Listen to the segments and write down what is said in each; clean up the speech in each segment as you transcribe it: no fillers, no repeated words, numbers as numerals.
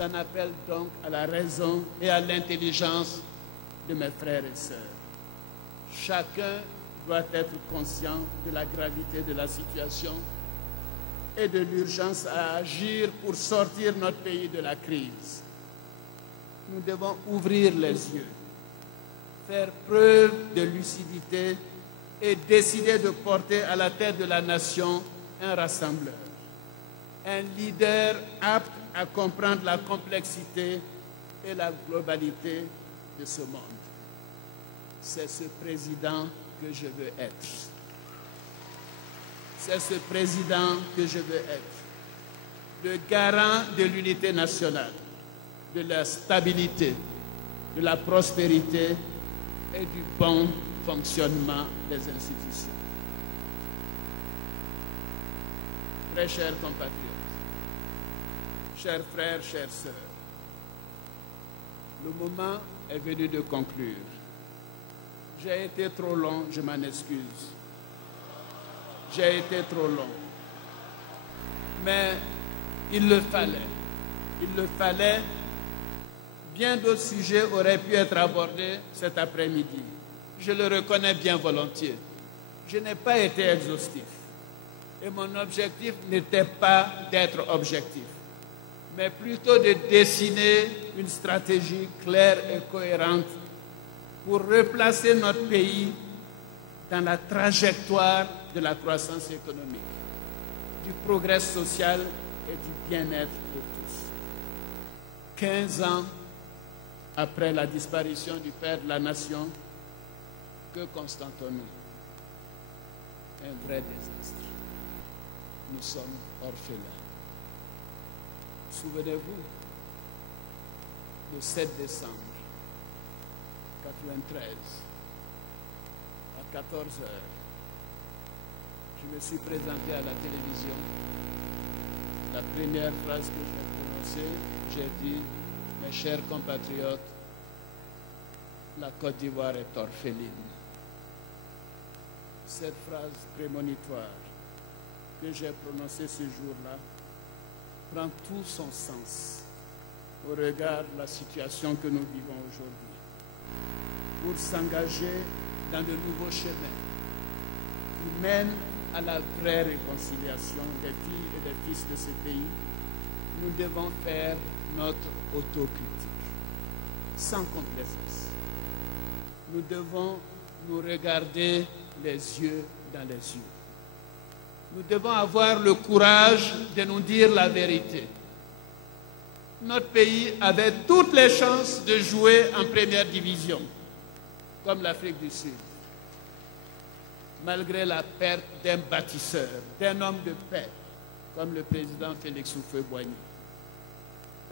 J'en appelle donc à la raison et à l'intelligence de mes frères et sœurs. Chacun doit être conscient de la gravité de la situation et de l'urgence à agir pour sortir notre pays de la crise. Nous devons ouvrir les yeux, faire preuve de lucidité et décider de porter à la tête de la nation un rassembleur, un leader apte à comprendre la complexité et la globalité de ce monde. C'est ce président que je veux être. C'est ce président que je veux être. Le garant de l'unité nationale, de la stabilité, de la prospérité et du bon fonctionnement des institutions. Très chers compatriotes, chers frères, chères sœurs, le moment est venu de conclure. J'ai été trop long, je m'en excuse. J'ai été trop long. Mais il le fallait. Il le fallait. Bien d'autres sujets auraient pu être abordés cet après-midi. Je le reconnais bien volontiers. Je n'ai pas été exhaustif. Et mon objectif n'était pas d'être objectif, mais plutôt de dessiner une stratégie claire et cohérente pour replacer notre pays dans la trajectoire de la croissance économique, du progrès social et du bien-être pour tous. 15 ans après la disparition du père de la nation, que constatons-nous? Un vrai désastre. Nous sommes orphelins. Souvenez-vous, le 7 décembre 1993, à 14 heures, je me suis présenté à la télévision. La première phrase que j'ai prononcée, j'ai dit: mes chers compatriotes, la Côte d'Ivoire est orpheline. Cette phrase prémonitoire que j'ai prononcée ce jour-là prend tout son sens au regard de la situation que nous vivons aujourd'hui, pour s'engager dans de nouveaux chemins qui mènent à la vraie réconciliation des filles et des fils de ce pays. Nous devons faire notre autocritique, sans complaisance. Nous devons nous regarder les yeux dans les yeux. Nous devons avoir le courage de nous dire la vérité. Notre pays avait toutes les chances de jouer en première division, comme l'Afrique du Sud, malgré la perte d'un bâtisseur, d'un homme de paix, comme le président Félix Houphouët-Boigny.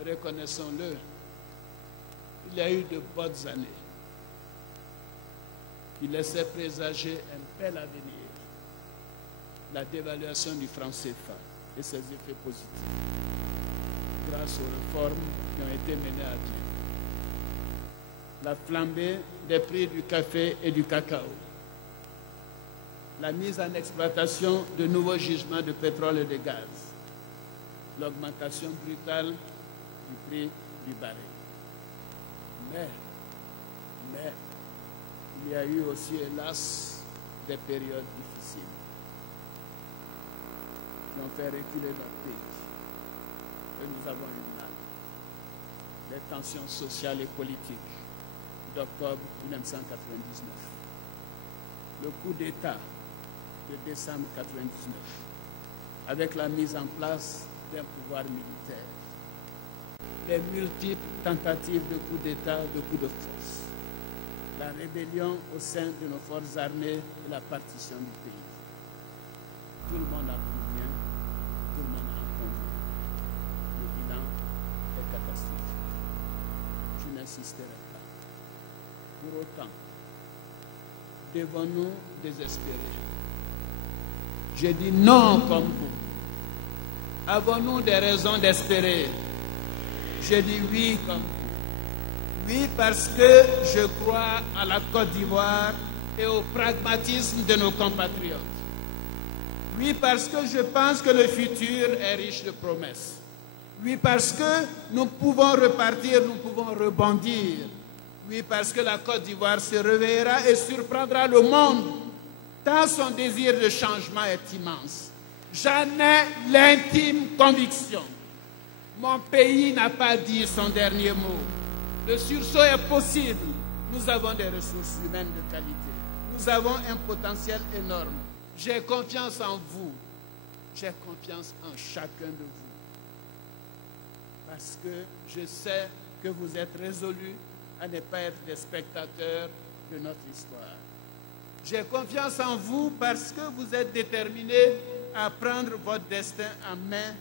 Reconnaissons-le, il y a eu de bonnes années qui laissaient présager un bel avenir. La dévaluation du franc CFA et ses effets positifs, grâce aux réformes qui ont été menées à bien. La flambée des prix du café et du cacao. La mise en exploitation de nouveaux gisements de pétrole et de gaz. L'augmentation brutale du prix du baril. Mais, il y a eu aussi, hélas, des périodes difficiles qui ont fait reculer notre pays. Et nous avons eu mal. Les tensions sociales et politiques d'octobre 1999. Le coup d'État de décembre 1999, avec la mise en place d'un pouvoir militaire. Les multiples tentatives de coup d'État, de coup de force. La rébellion au sein de nos forces armées et la partition du pays. Tout le monde a pris bien, tout le monde a convenu. Le bilan est catastrophique. Je n'insisterai pas. Pour autant, devons-nous désespérer? Je dis non comme vous. Avons-nous des raisons d'espérer? Je dis oui comme vous. Oui, parce que je crois à la Côte d'Ivoire et au pragmatisme de nos compatriotes. Oui, parce que je pense que le futur est riche de promesses. Oui, parce que nous pouvons repartir, nous pouvons rebondir. Oui, parce que la Côte d'Ivoire se réveillera et surprendra le monde, tant son désir de changement est immense. J'en ai l'intime conviction. Mon pays n'a pas dit son dernier mot. Le sursaut est possible. Nous avons des ressources humaines de qualité. Nous avons un potentiel énorme. J'ai confiance en vous. J'ai confiance en chacun de vous. Parce que je sais que vous êtes résolus à ne pas être des spectateurs de notre histoire. J'ai confiance en vous parce que vous êtes déterminés à prendre votre destin en main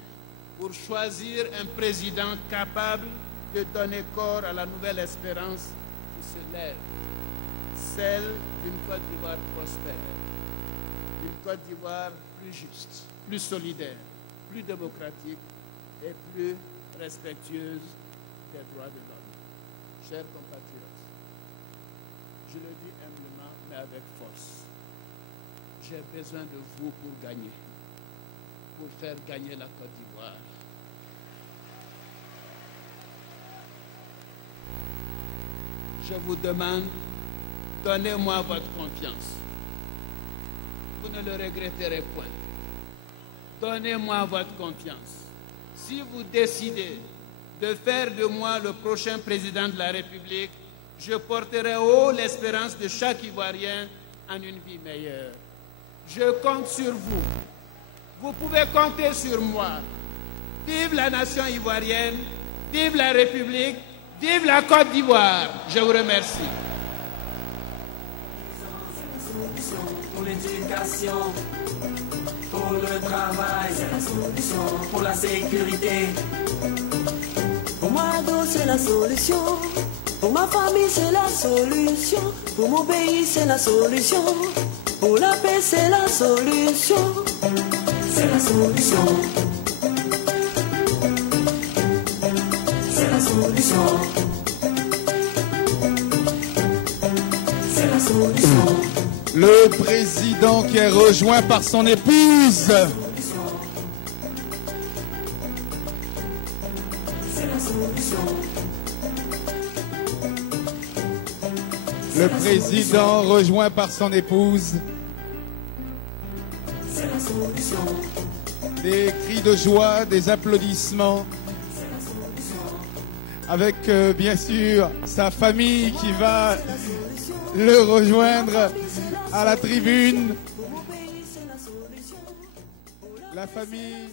pour choisir un président capable de donner corps à la nouvelle espérance qui se lève, celle d'une Côte d'Ivoire prospère, d'une Côte d'Ivoire plus juste, plus solidaire, plus démocratique et plus respectueuse des droits de l'homme. Chers compatriotes, je le dis humblement mais avec force, j'ai besoin de vous pour gagner, pour faire gagner la Côte d'Ivoire. Je vous demande, donnez-moi votre confiance. Vous ne le regretterez point. Donnez-moi votre confiance. Si vous décidez de faire de moi le prochain président de la République, je porterai haut l'espérance de chaque Ivoirien en une vie meilleure. Je compte sur vous. Vous pouvez compter sur moi. Vive la nation ivoirienne, vive la République, vive la Côte d'Ivoire. Je vous remercie. Pour l'éducation, pour le travail, c'est la solution. Pour la sécurité, pour moi, c'est la solution. Pour ma famille, c'est la solution. Pour mon pays, c'est la solution. Pour la paix, c'est la solution. C'est la solution. C'est la solution. C'est la solution. Le président qui est rejoint par son épouse. Le président rejoint par son épouse. Des cris de joie, des applaudissements. Avec bien sûr sa famille qui va le rejoindre à la tribune. La famille